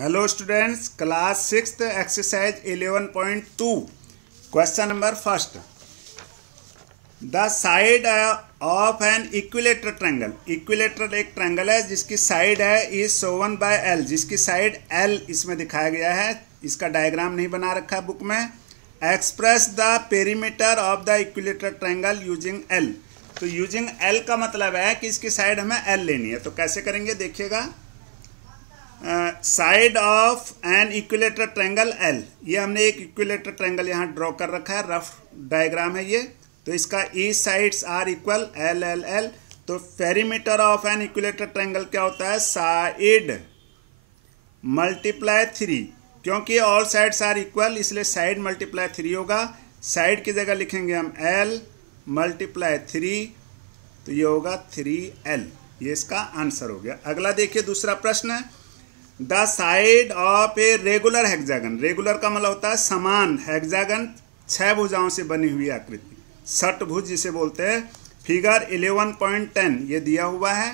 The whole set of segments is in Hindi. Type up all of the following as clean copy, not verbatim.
Hello students, class 6th exercise 11.2 question number first. The side of an equilateral triangle. Equilateral एक ट्रायंगल है जिसकी साइड है इज शोवन बाय एल, जिसकी साइड एल इसमें दिखाया गया है। इसका डायग्राम नहीं बना रखा है बुक में। Express the perimeter of the equilateral triangle using L. तो यूजिंग एल का मतलब है कि इसकी साइड हमें एल लेनी है। तो कैसे करेंगे देखिएगा। Side of an equilateral triangle L, ये हमने एक इक्विलेटरल ट्रायंगल यहाँ ड्रॉ कर रखा है, रफ डायग्राम है ये। तो इसका ई sides are equal L L L. तो perimeter of an equilateral triangle क्या होता है? साइड मल्टीप्लाई 3, क्योंकि ऑल साइड्स आर इक्वल इसलिए साइड मल्टीप्लाई 3 होगा। साइड की जगह लिखेंगे हम एल मल्टीप्लाई 3, तो ये होगा 3L। ये इसका आंसर हो गया। अगला देखिए, दूसरा प्रश्न है। The side of a regular hexagon. Regular का मतलब होता है समान। हेक्सागन 6 भुजाओं से बनी हुई आकृति, षटभुज जिसे बोलते हैं। फिगर 11.10 ये दिया हुआ है।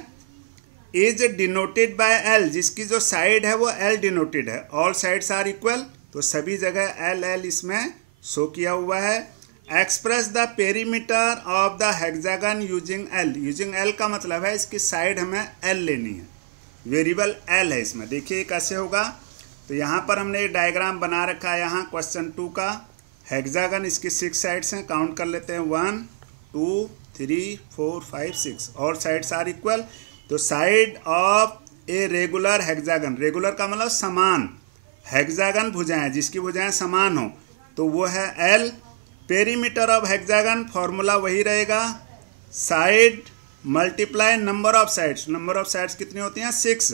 इज डिनोटेड बाय एल, जिसकी जो साइड है वो एल डिनोटेड है। ऑल साइड्स आर इक्वल, तो सभी जगह एल एल इसमें शो किया हुआ है। Express the perimeter of the hexagon using L. Using L का मतलब है इसकी साइड हमें एल लेनी है। वेरिएबल एल है इसमें। देखिए कैसे होगा। तो यहाँ पर हमने एक डायग्राम बना रखा है। यहाँ क्वेश्चन 2 का हेक्सागन, इसकी 6 साइड्स हैं। काउंट कर लेते हैं 1 2 3 4 5 6। All sides are equal. तो side of a regular hexagon, regular का मतलब समान। हेक्सागन भुजाएं, जिसकी भुजाएं समान हो तो वो है L. Perimeter of hexagon formula वही रहेगा, side multiply number of sides. Number of sides कितनी होती हैं? 6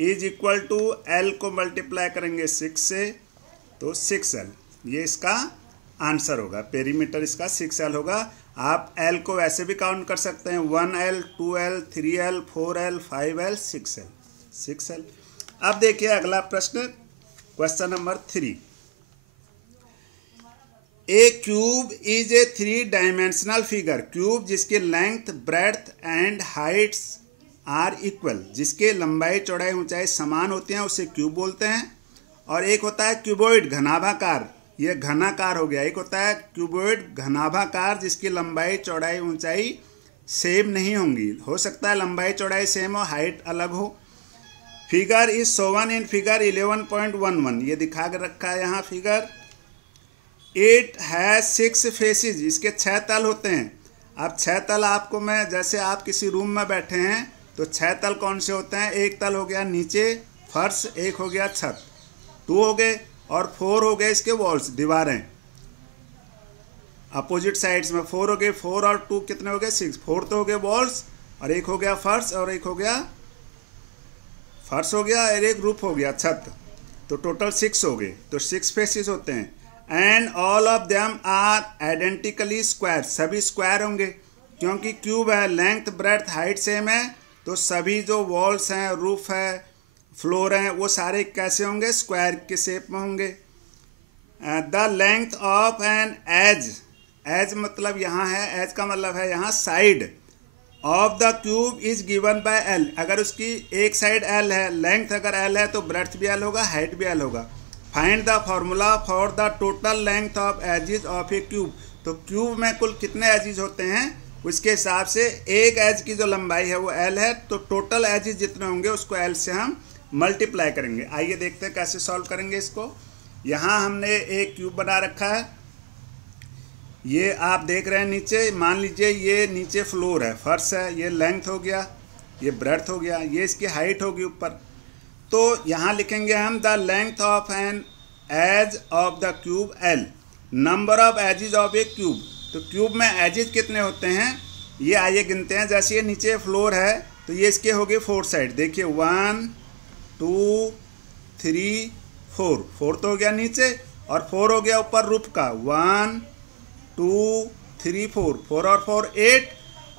इज इक्वल टू एल को मल्टीप्लाई करेंगे 6 से, तो 6L। ये इसका आंसर होगा। पेरीमीटर इसका 6L होगा। आप एल को वैसे भी काउंट कर सकते हैं, 1L 2L 3L 4L 5L 6L। अब देखिए अगला प्रश्न, question number 3। A cube is a 3 dimensional figure. Cube जिसके length breadth and heights are equal, जिसके लंबाई चौड़ाई ऊंचाई समान होती हैं उसे क्यूब बोलते हैं। और एक होता है क्यूबॉइड, घनाभाकार, ये घनाकार हो गया। एक होता है क्यूबॉइड घनाभाकार, जिसकी लंबाई चौड़ाई ऊंचाई सेम नहीं होंगी। हो सकता है लंबाई चौड़ाई सेम हो, हाइट अलग हो। Figure is Sovan in figure 11.11, ये दिखा कर रखा है यहाँ फिगर। इट हैज़ 6 फेसेज, इसके 6 तल होते हैं। अब 6 तल आपको मैं, जैसे आप किसी रूम में बैठे हैं तो 6 तल कौन से होते हैं? एक तल हो गया नीचे फर्श, एक हो गया छत, 2 हो गए, और 4 हो गए इसके वॉल्स, दीवारें अपोजिट साइड्स में। 4 हो गए, 4 और 2 कितने हो गए? 6। 4 तो हो गए वॉल्स, और एक हो गया फर्श, और एक हो गया फर्श हो गया, और एक रूफ हो गया छत। तो टोटल 6 हो गए। तो 6 फेसेस होते हैं। And all of them are identically square, सभी स्क्वायर होंगे क्योंकि क्यूब है। लेंथ ब्रेड्थ हाइट सेम है, तो सभी जो वॉल्स हैं, रूफ है, फ्लोर हैं, वो सारे कैसे होंगे? स्क्वायर के शेप में होंगे। The length of an edge, edge मतलब यहाँ है, एज का मतलब है यहाँ side of the cube is given by L. अगर उसकी एक साइड एल है, लेंथ अगर एल है तो ब्रेड्थ भी एल होगा, हाइट भी एल होगा। Find the formula for the total length of edges of a cube. तो क्यूब में कुल कितने एजेस होते हैं उसके हिसाब से एक एज की जो लंबाई है वो एल है, तो टोटल एजेस जितने होंगे उसको एल से हम मल्टीप्लाई करेंगे। आइए देखते हैं कैसे सॉल्व करेंगे इसको। यहाँ हमने एक क्यूब बना रखा है, ये आप देख रहे हैं नीचे। मान लीजिए ये नीचे फ्लोर है, फर्श है, ये लेंथ हो गया, ये ब्रेड्थ हो गया, ये इसकी हाइट होगी ऊपर। तो यहाँ लिखेंगे हम the length of an edge of the cube L, number of edges of a cube. तो क्यूब में एजेस कितने होते हैं ये आइए गिनते हैं। जैसे ये नीचे फ्लोर है तो ये इसके हो गए 4 साइड। देखिए 1 2 3 4, 4 तो हो गया नीचे, और 4 हो गया ऊपर रूफ का। 1 2 3 4, 4 और 4 8,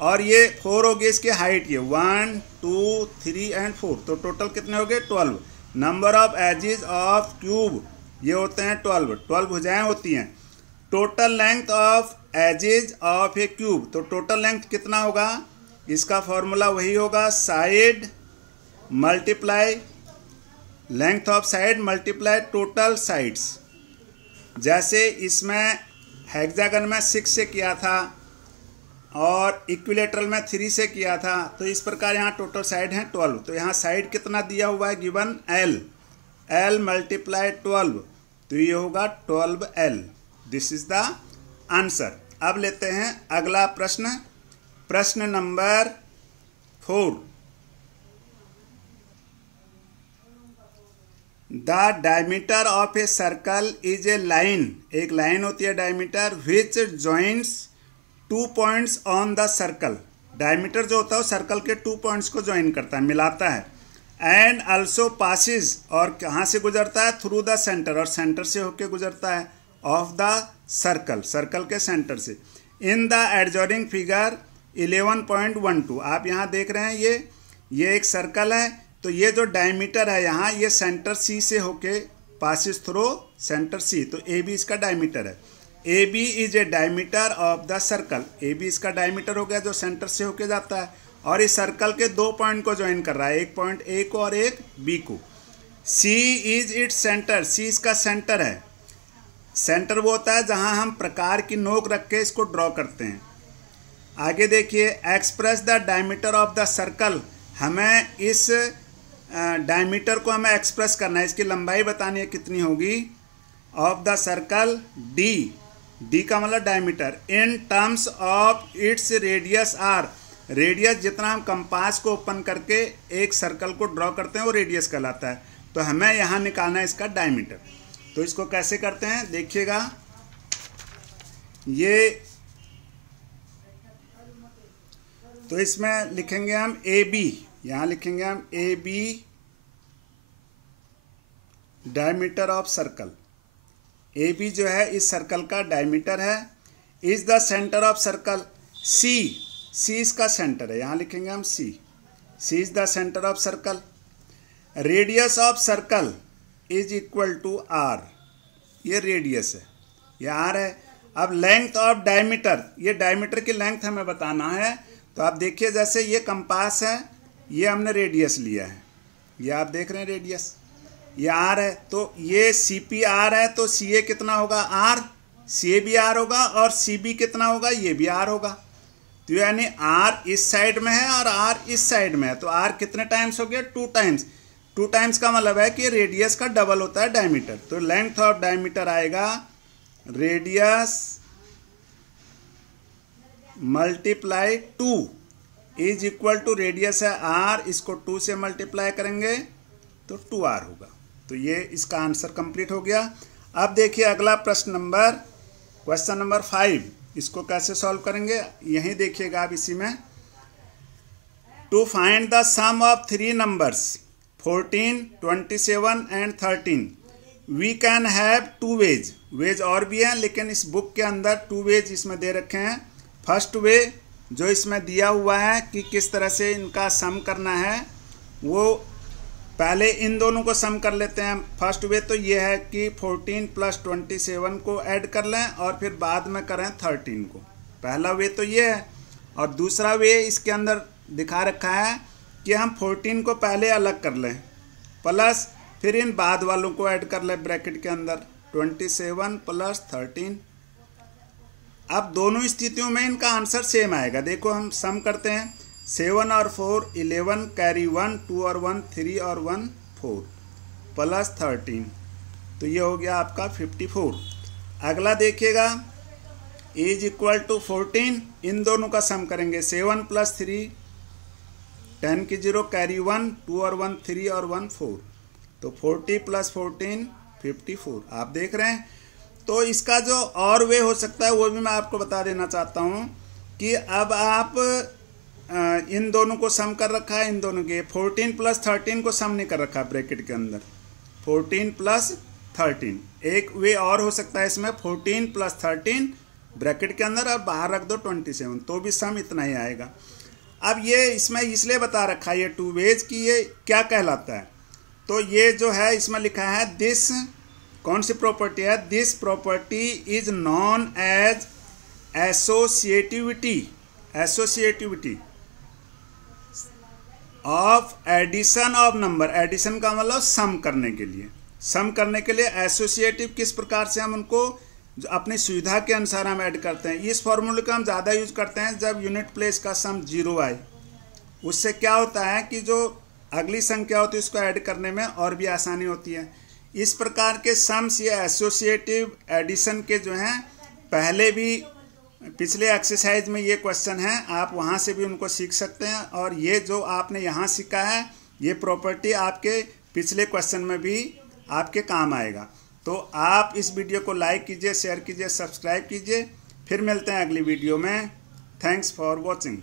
और ये 4 हो गई इसकी हाइट, ये 1 2 3 एंड 4, तो टोटल कितने हो गए? 12। Number of edges of cube ये होते हैं 12, 12 भुजाएं होती हैं। Total length of edges of a cube, तो टोटल लेंथ कितना होगा? इसका फॉर्मूला वही होगा, side multiply length of side multiply total sides. जैसे इसमें हेक्सागन में 6 से किया था और इक्विलेटरल में 3 से किया था, तो इस प्रकार यहाँ टोटल साइड हैं 12। तो यहाँ साइड कितना दिया हुआ है गिवन L मल्टीप्लाई 12, तो ये होगा 12L। This is the answer. अब लेते हैं अगला प्रश्न, प्रश्न number 4। The diameter of a circle is a line, एक लाइन होती है diameter, which joints 2 points on the circle. Diameter जो होता है वो सर्कल के 2 पॉइंट्स को ज्वाइन करता है, मिलाता है। एंड ऑल्सो पासिस, और कहाँ से गुजरता है, थ्रू द सेंटर, और सेंटर से होके गुजरता है, ऑफ द सर्कल, सर्कल के सेंटर से। इन द एडजॉइनिंग फिगर 11.12, आप यहाँ देख रहे हैं ये एक सर्कल है, तो ये जो डायमीटर है यहाँ, ये सेंटर सी से होके पासिस थ्रू सेंटर सी, तो ए बी इसका डायमीटर है। A B is a diameter of the circle, A B इसका डायमीटर हो गया जो सेंटर से होके जाता है, और इस सर्कल के 2 पॉइंट को ज्वाइन कर रहा है, एक पॉइंट ए को और एक बी को। सी इज इट्स सेंटर, सी इसका सेंटर है। सेंटर वो होता है जहाँ हम प्रकार की नोक रख के इसको ड्रॉ करते हैं। आगे देखिए, express the diameter of the circle, हमें इस डायमीटर को हमें एक्सप्रेस करना है, इसकी लंबाई बतानी है कितनी होगी, ऑफ द सर्कल डी का मतलब diameter, in terms of its radius R, radius जितना हम कंपास को ओपन करके एक सर्कल को ड्रॉ करते हैं वो रेडियस कहलाता है। तो हमें यहाँ निकालना है इसका डायमीटर। तो इसको कैसे करते हैं देखिएगा, ये तो इसमें लिखेंगे हम ए बी, यहाँ लिखेंगे हम A B diameter of circle. A B जो है इस सर्कल का डायमीटर है। Is the centre of circle, C इसका सेंटर है, यहाँ लिखेंगे हम C is the centre of circle. Radius of circle is equal to R, ये रेडियस है, ये आर है। अब लेंथ ऑफ डायमीटर, ये डायमीटर की लेंथ हमें बताना है। तो आप देखिए, जैसे ये कंपास है, ये हमने रेडियस लिया है, ये आप देख रहे हैं रेडियस, ये आर है, तो ये सी पी आर है, तो सी ए कितना होगा आर, सी ए भी आर होगा, और सी बी कितना होगा, ये भी आर होगा। तो यानी आर इस साइड में है और आर इस साइड में है, तो आर कितने टाइम्स हो गया, 2 टाइम्स। 2 टाइम्स का मतलब है कि रेडियस का डबल होता है डायमीटर। तो लेंथ ऑफ डायमीटर आएगा radius multiply 2 is equal to, radius है आर, इसको 2 से मल्टीप्लाई करेंगे तो 2r होगा। तो ये इसका आंसर कंप्लीट हो गया। अब देखिए अगला क्वेश्चन नंबर 5, इसको कैसे सॉल्व करेंगे यही देखिएगा आप इसी में। To find the sum of 3 numbers 14, 27 and 13 we can have 2 ways, ways और भी हैं लेकिन इस बुक के अंदर 2 वेज इसमें दे रखे हैं। फर्स्ट वे जो इसमें दिया हुआ है कि किस तरह से इनका सम करना है, वो पहले इन दोनों को सम कर लेते हैं। फर्स्ट वे तो ये है कि 14 प्लस 27 को ऐड कर लें और फिर बाद में करें 13 को। पहला वे तो ये है। और दूसरा वे इसके अंदर दिखा रखा है कि हम 14 को पहले अलग कर लें प्लस फिर इन बाद वालों को ऐड कर लें ब्रैकेट के अंदर, 27 प्लस 13। अब दोनों स्थितियों में इनका आंसर सेम आएगा। देखो हम सम करते हैं, 7 और 4 11, कैरी 1, 2 और 1 3 और 1 4 प्लस 13, तो ये हो गया आपका 54। अगला देखिएगा, इज इक्वल टू 14, इन दोनों का सम करेंगे, 7 प्लस 3 10 की 0, कैरी 1, 2 और 1 3 और 1 4, तो 40 प्लस 14 54। आप देख रहे हैं। तो इसका जो और वे हो सकता है वो भी मैं आपको बता देना चाहता हूँ कि अब आप इन दोनों को सम कर रखा है, इन दोनों के 14 प्लस 13 को सम नहीं कर रखा है ब्रैकेट के अंदर, 14 प्लस 13। एक वे और हो सकता है इसमें 14 प्लस 13 ब्रैकेट के अंदर और बाहर रख दो 27, तो भी सम इतना ही आएगा। अब ये इसमें इसलिए बता रखा है ये 2 वेज कि ये क्या कहलाता है। तो ये जो है इसमें लिखा है दिस, कौन सी प्रॉपर्टी है, this property is known as associativity. Associativity of addition of number, addition का मतलब सम करने के लिए, सम करने के लिए एसोसिएटिव किस प्रकार से हम उनको जो अपनी सुविधा के अनुसार हम ऐड करते हैं। इस फॉर्मूले का हम ज़्यादा यूज करते हैं जब यूनिट प्लेस का सम 0 आए। उससे क्या होता है कि जो अगली संख्या होती है उसको ऐड करने में और भी आसानी होती है। इस प्रकार के सम्स या एसोसिएटिव एडिशन के जो हैं पहले भी पिछले एक्सरसाइज में ये क्वेश्चन है, आप वहाँ से भी उनको सीख सकते हैं। और ये जो आपने यहाँ सीखा है ये प्रॉपर्टी आपके पिछले क्वेश्चन में भी आपके काम आएगा। तो आप इस वीडियो को लाइक कीजिए, शेयर कीजिए, सब्सक्राइब कीजिए। फिर मिलते हैं अगली वीडियो में। Thanks for watching.